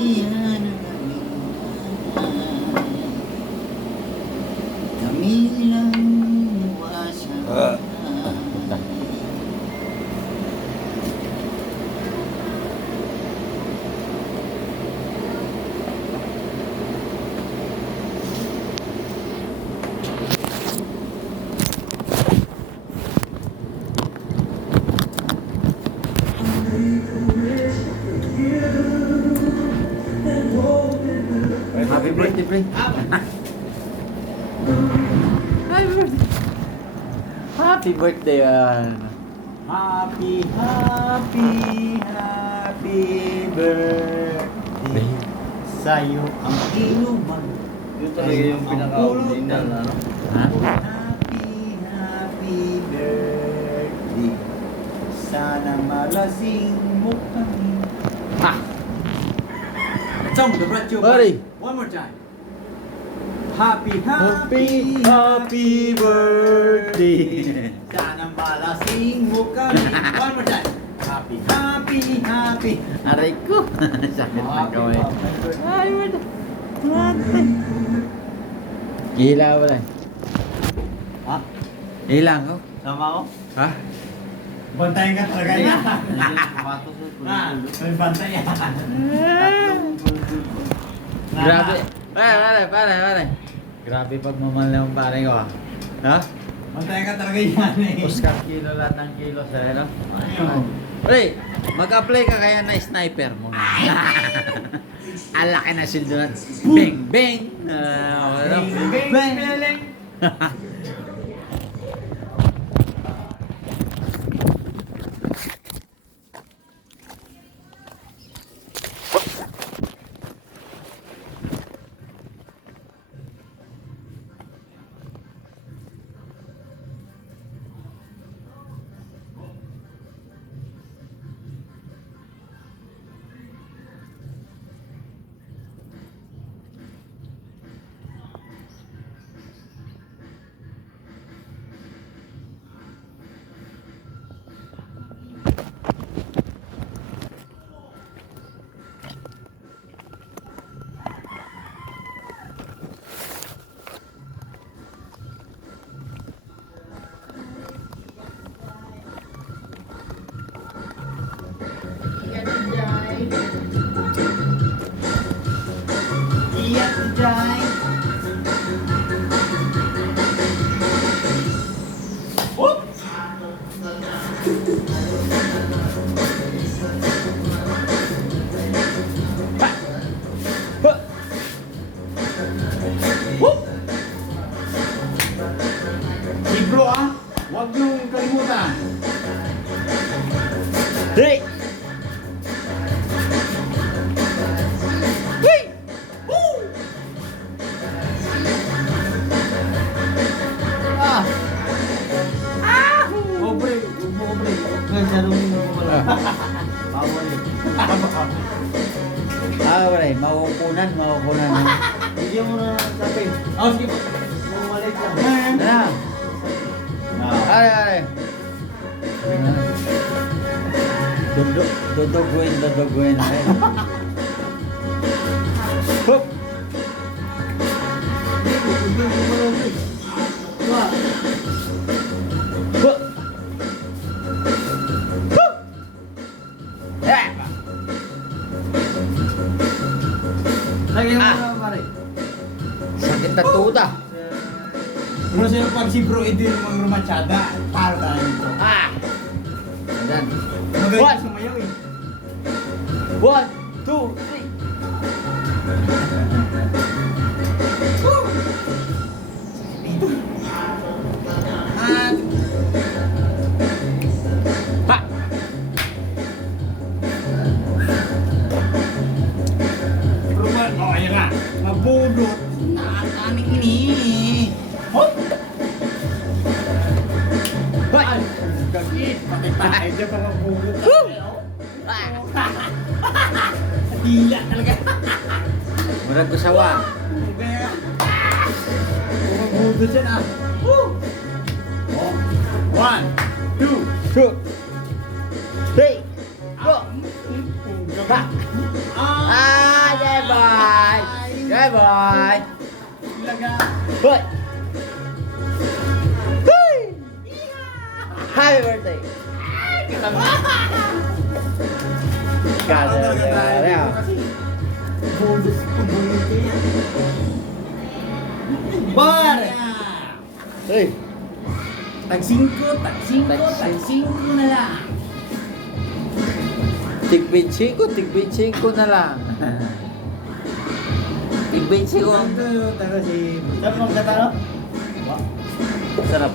kapangyarihan ng aming kami lang iwasan. Happy birthday, pre. Happy birthday. Happy birthday, Happy birthday sa'yo ang inuman. Yun talaga yung pinaka-original, ano? Ha? Happy birthday. Sana malasing mo kami. Ha! Song, the brought you Buddy. one more time. Happy birthday. Sana malasing mo kami. One more time. Happy. Aray ko. Sakit ng gawin. Ay, wala. Hila ko lang. Ha? Hila ko. Sama ko? Ha? Bantayan ka talaga niya. May bantayan. Grabe. Pare. Grabe pagmamahal ng pare ko. Ha? Bantayan ka talaga yan eh. Oscar kilo lahat ng kilo sa ano? Ayun. Pre, mag-apply ka kaya na sniper mo. Alaki na sildo na. Bang! Bang! Beng. Iyak si Jai. Whoop! Whoop! Ibro huwag niyong kalimutan. Hey! Obre. Nagsarunin mo pala. Bawal eh. Pre, makukunan. Bigyan mo na sabi. Sige po. Bumalik lang. Ano? Are. Duduguin. Hup! Hup! Lagyan mo na pare. Sakit na tuta. Ano sa'yo pag si bro ito yung mga rumachada, taro tayo nito. Ayan. Magaling What? sumayaw eh. 1, 2, 3. Pa! Bro ba? Ayan na. Mabudot. Nakakaning ini. Hop! Hoy! Gagit. Patay tayo dyan mga budot. Dila talaga. Murag ko sawa. Kaya. Mabudot yan ah. Woo! 1, 2, 2, 3, go! Ha! Ah! boy! Laga. Boy! Boy! Happy birthday! Kada. Bonus pembunuh yan. Bar! Hey! Tag-5 na lang. Tigbit ko na lang. Tigbit ko. Tayo si... Sarap mong kataro? Sarap.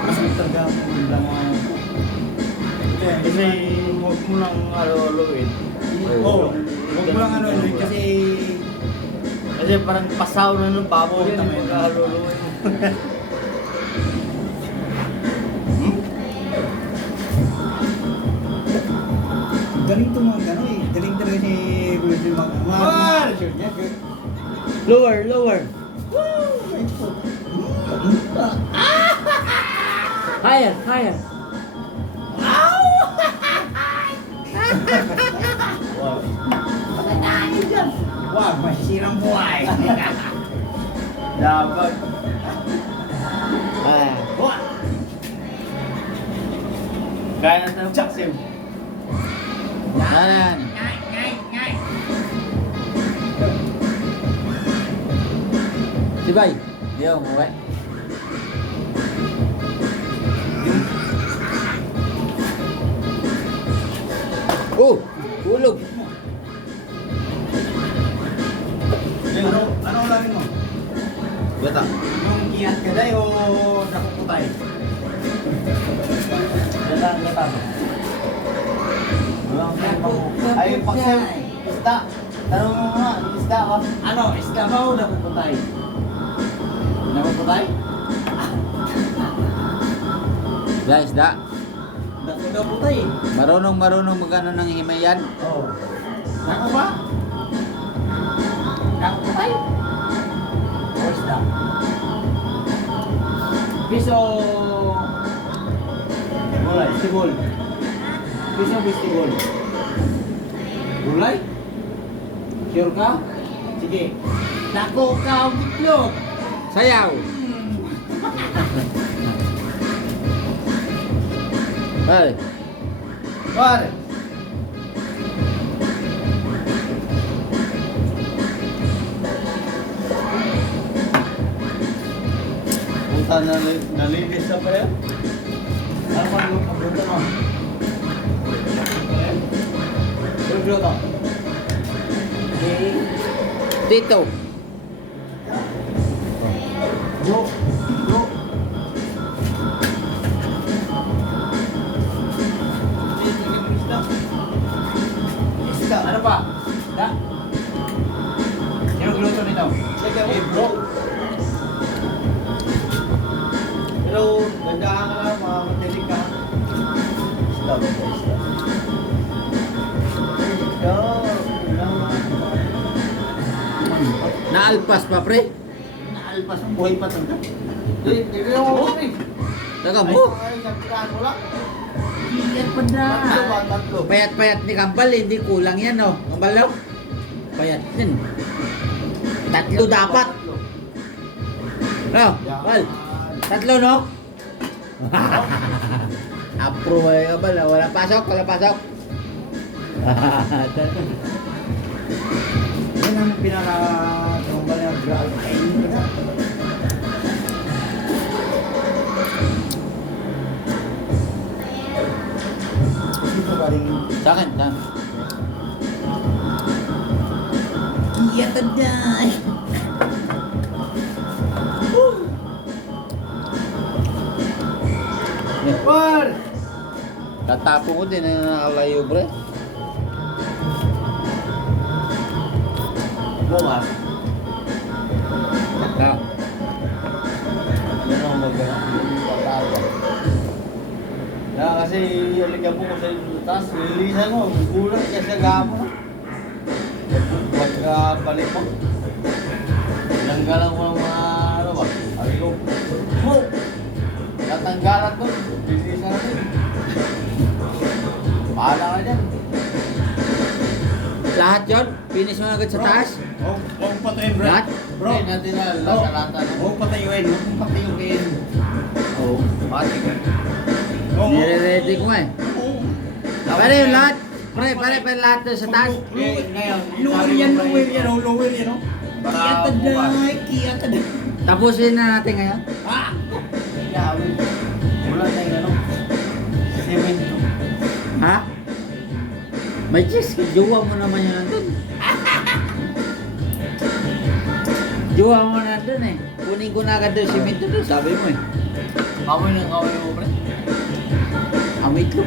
Mas talaga lang ang... Kasi huwag mo lang halo-haloin. Oo. Huwag mo lang ano yun kasi... Kasi parang pasaw na ng baboy Oo, yun. tama Huwag yun. ka halo-haloin. Galing to mga ano eh. Galing talaga si Bruce mga... Bar! Lower, lower. Higher, higher. Wow. Wag, masisirang buhay. Dapat. Ah. Wag! Kaya natin ang paksim. Yan. Si Bay. Di ako umuwi. Oh! Tulog! Ano ulamin mo? Bata. Yung kiyat ka day o nakuputay? Bata. Ay, paksim. Isda. Tanong mo nga, isda ka. Ano, isda ba o nakuputay? Nakuputay? Guys, da. Nakuputay. Marunong magano ng himayan. Oo. Nako ba? Nakuputay? O isda? Piso... Gulay. Festival. Piso festival. Gulay? Sure ka? Sige. Nako ka, bitlog. Sayaw! Ay! Bar! Punta na nalinis na pa yan? Ano ba yung pagluto mo? Pagluto. Okay. Tito! Go. Go. Isda. Ano pa? Isda. Sino gluto nito? Eh, bro. Pero, gandaan ka lang, mga matilig ka. Isda ba ba? Isda. Isda. Naalpas pa, pre. Naalpas ang buhay pa ito. Hindi ako okay. Taga mo. Ay, isang piraso lang. Iyan pa na. Tatlo ba? Tatlo. Payat-payat ni Kambal, hindi kulang yan, no? Kambal, no? Payat yan. Tatlo dapat. Tatlo. No? Bal. Tatlo, no? Approve ay Kambal, no? Walang pasok, walang pasok. Yan ang pinaka-tumbal na grabe. Kainin ko na. Dito pa rin. Sa akin, sa akin. Iyan pa na. Bar! Tatapon ko din na nakalayo, pre. Bukas. No. Yan ang magpatawa. Kasi aligan mo ko sa taas, lilisan mo, gugulat ka sa gamo. Pagkabalik mo. Tanggalan mo ng mga ano ba? Aligo. Mo! Tatanggalan ko, lilisan natin. Pahala ka dyan. Lahat yon finish mo agad sa taas. Huwag patayin, bro. Lahat? Bro, Hindi natin na lata-lata na. huwag patayuin. Huwag mong patayuin. Oo. Pati ka. Oo. Nire-ready ko eh. Oo. Pare yung lahat. Pare lahat doon sa taas. Ngayon, Lower yan, lower yan, oh, lower yan, oh. Para Kiyataday, kiyataday. Tapusin na natin ngayon. Ah! Yawi. Wala na yung ano. Semento. Ha? May cheese. Jowa mo naman yun nandun. Jowa mo nandun eh. Kunin ko na agad doon simento doon. Sabi mo eh. Kamoy ng kamoy mo, pre. Amoy ko.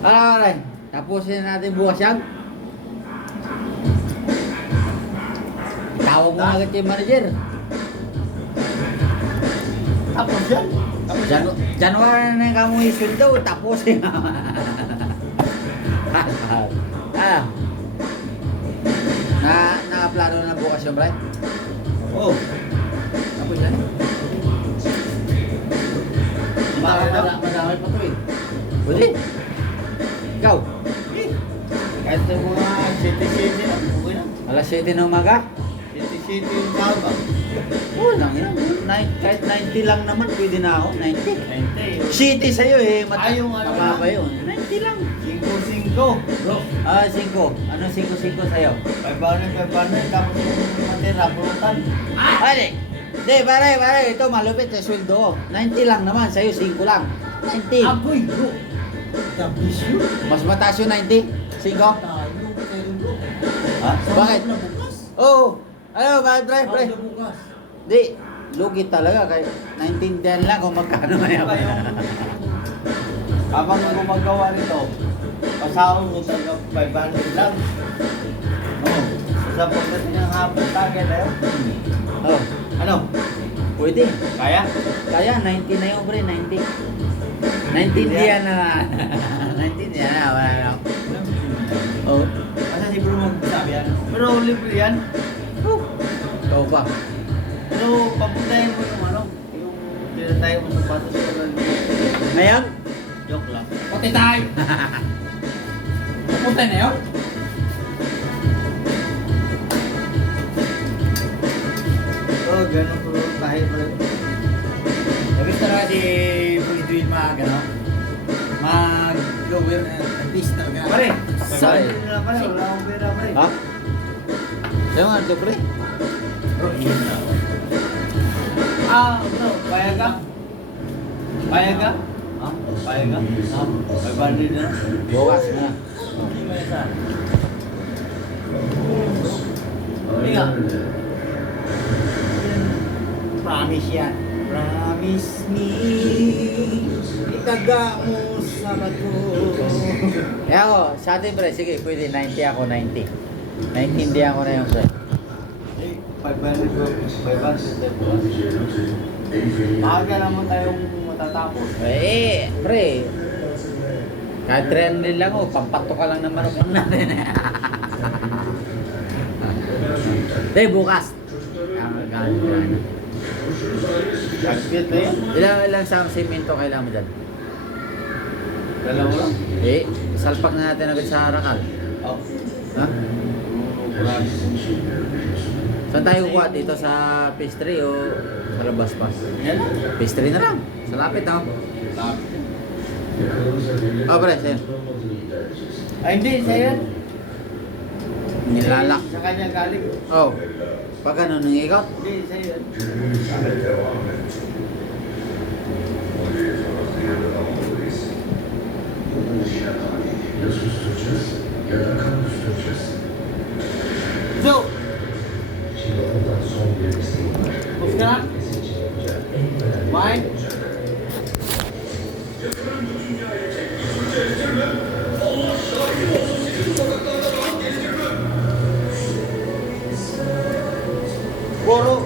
Alright. Tapusin na natin bukas yan. Tawag mo na agad yung manager. Tapos yan. January na yung kamoy sweldo. Tapusin na. Nakaplano na bukas yung Brian? Oo. Tapos yan. Madami pa to eh. Pwede. Ikaw, Kahit yung mga city-city lang, okay lang. alas 7 na umaga. City-city yung tawag. Oo lang yan. Kahit 90 lang naman, pwede na ako. 90. 90. City sa'yo eh. Yung ano Mababa lang. yun. 90 lang. 5-5. Bro. 5. Ano 5 sa'yo? 500, tapos yung matira, pulutan. Pare! Hindi, pare. Ito malupit sa sweldo ko. 90 lang naman. Sa'yo 5 lang. 90. Agoy, bro. Tapos yun. Mas mataas yung 90? 5? Tayo, pero bro. Ha? Bakit? Sahod na bukas. Oo. Ano, bakit, pre? Sahod na bukas. Di, lugi talaga. Kaya 19 lang kung magkano na yan. Habang gumagawa nito, pasahod mo talaga 500 lang. Oo. Sa pagdating ng hapon, tagay na yun. Oh, Ano? pwede. Kaya? Kaya 90 na yun, pre. 90. 19 diyan na. 19 diyan na. Wala na. Oh. Kasi si bro magsabi yan. Pero libre yan. Oh. Ikaw pa. Pero papuntahin mo yung ano, yung tinatay mo sa patos ko lang. Ngayon? Joke lang. Pati tayo. Pupunta na yun. Oo, ganun po tayo pa rin. Sabi talaga si Puliduin mag-lower na at least talaga. Pare, Sorry. pagkain na lang pare, wala akong pera pare. Ha? Sa'yo nga, ito, pre. Bro, yun na. Bro, payag ka? Payag ka? Ha? Payag ka? 500 na. Bukas na. Hindi mo isa. Hindi nga. Promise yan. Promise me. Itaga mo sa bato. Kaya ako, sa atin, pre, sige, pwede 90 ako, 90. 90 ako na yung sir. 500 bro, 500. Maaga naman tayong matatapos. Eh, pre. Kahit 300 lang, oh, pampato ka lang ng manok lang natin. Hindi, bukas. Gasket na yun. Ilang sa semento kailangan mo dyan? Dalawa lang. Eh, salpak na natin agad sa Rakal. Oh. Ha? Marami. Saan tayo kukuha? Dito sa pastry o sa labas pa? Yan. Pastry na lang. Sa lapit, oh. Lapit. Oh, pre, sa'yo. Ay, hindi, sa'yo yan. Nilalak. Sa kanya galing. Oh. Pag ano, nung ikot? Hindi, sa'yo yan. So, bus ka na? Mine? Boro.